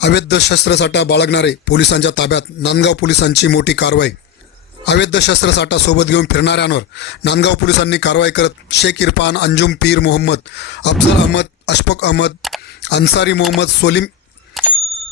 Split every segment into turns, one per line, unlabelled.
अवैध शस्त्रसाठा बाळगणारे पोलिसांच्या ताब्यात नांदगाव पोलिसांची मोठी कारवाई. अवैध शस्त्रसाठा सोबत घेऊन फिरणाऱ्यांवर नांदगाव पोलिसांनी कारवाई करत शेख इरफान अंजुम पीर मोहम्मद अफजल अहमद अशफक अहमद अन्सारी मोहम्मद सोलिम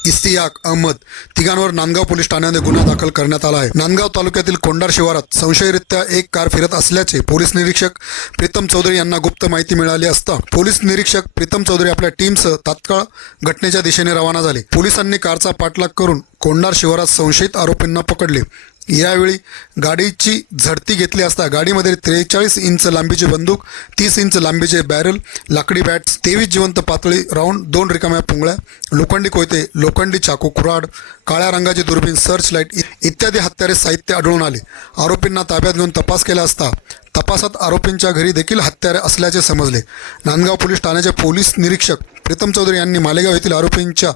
इस्तियाक अहमद तिघांवर नांदगाव पोलीस ठाण्यामध्ये गुन्हा दाखल करण्यात आला आहे. नांदगाव तालुक्यातील कोंडार शिवारात संशयरित्या एक कार फिरत असल्याचे पोलीस निरीक्षक प्रीतम चौधरी यांना गुप्त माहिती मिळाली असता पोलीस निरीक्षक प्रीतम चौधरी आपल्या टीमसह तात्काळ घटनेच्या दिशेने रवाना झाले. पोलिसांनी कारचा पाठलाग करून कोंडार शिवारात संशयित आरोपींना पकडले. यावेळी गाडीची झडती घेतली असता गाडीमध्ये त्रेचाळीस इंच लांबीची बंदूक तीस इंच लांबीचे बॅरल लाकडी बॅट्स तेवीस जिवंत पातळी राऊंड दोन रिकाम्या पुंगळ्या लोखंडी कोयते लोखंडी चाकू कुराड काळ्या रंगाची दुर्बीण सर्च लाइट इ- इत्यादी हत्यारे साहित्य आढळून आले. आरोपींना ताब्यात घेऊन तपास केला असता तपासात आरोपींच्या घरी देखील हत्यारे असल्याचे समजले. नांदगाव पोलीस ठाण्याचे पोलीस निरीक्षक प्रीतम चौधरी यांनी मालेगाव येथील आरोपींच्या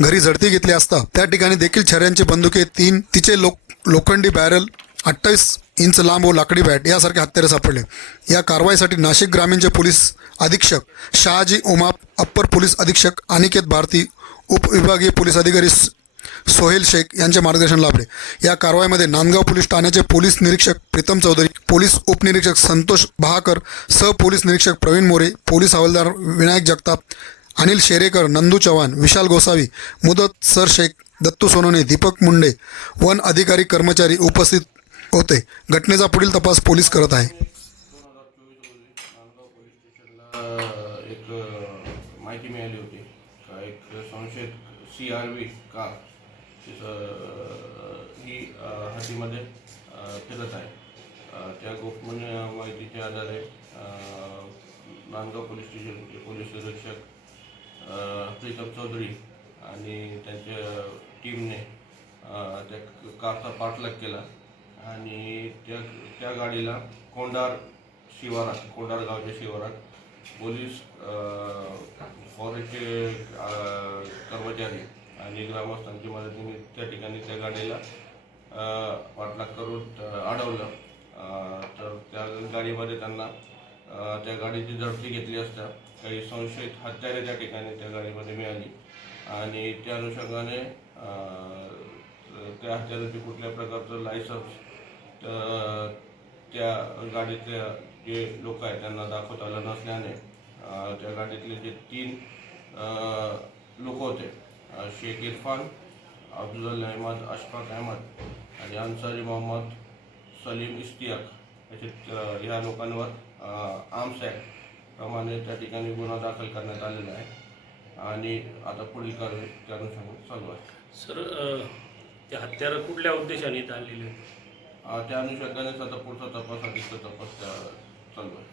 घरी झडती घेतली असता त्या ठिकाणी देखील छऱ्यांची बंदुके तीन तिचे लोक लोखंडी बॅरल अठ्ठावीस इंच लांब व लाकडी बॅट यासारखे हत्यारे सापडले. या कारवाईसाठी नाशिक ग्रामीणचे पोलीस अधीक्षक शहाजी उमाप अप्पर पोलीस अधीक्षक अनिकेत भारती उपविभागीय पोलीस अधिकारी सोहेल शेख यांचे मार्गदर्शन लाभले. या कारवाईमध्ये नांदगाव पोलीस ठाण्याचे पोलीस निरीक्षक प्रीतम चौधरी पोलीस उपनिरीक्षक संतोष बहाकर सह पोलीस निरीक्षक प्रवीण मोरे पोलीस हवालदार विनायक जगताप अनिल शेरेकर नंदू चव्हाण विशाल गोसावी मुदत सर शेख दत्तू सोनोने दीपक मुंडे वन अधिकारी कर्मचारी उपस्थित होते. घटनेचा पुढील तपास पोलीस करत आहे.
एक माहिती मिळाली होती. का एक संशयित सी आर व्ही कार तिथं ही अ, हातीमध्ये फिरत आहे. त्या गोपनीय माहितीच्या आधारे नांदगाव पोलीस स्टेशनचे पोलीस निरीक्षक प्रीतम चौधरी आणि त्यांच्या टीमने त्या कारचा पाठलाग केला. आणि त्या त्या गाडीला कोंडार शिवारात कोंडार गावच्या शिवारात पोलीस फॉरेस्टचे कर्मचारी आणि ग्रामस्थांच्या मदतीने त्या ठिकाणी त्या गाडीला पाठलाग करून अडवलं. तर त्या गाडीमध्ये त्यांना त्या गाडीची झडती घेतली असता. काही संशयित हत्यारे त्या ठिकाणी त्या गाडीमध्ये मिळाली. आणि त्या अनुषंगाने त्या हत्याराचे कुठल्या प्रकारचं लायसन्स तर त्या गाडीतल्या जे लोक आहेत त्यांना दाखवता आलं नसल्याने त्या गाडीतले जे तीन लोक होते शेख इरफान अफजल अहमद अशफाक अहमद आणि अन्सारी मोहम्मद सलीम इस्तियाक याचे ह्या या लोकांवर आर्म्स ॲक्ट प्रमाणे त्या ठिकाणी गुन्हा दाखल करण्यात आलेला आहे. आणि आता पुढील कारवाई त्या अनुषंगाने चालू आहे.
सर ते हत्यारं कुठल्या उद्देशाने इथं आणलेली?
अ, त्या अनुषंगानेच आता पुढचा तपास अधिक तपास त्या चालू आहे.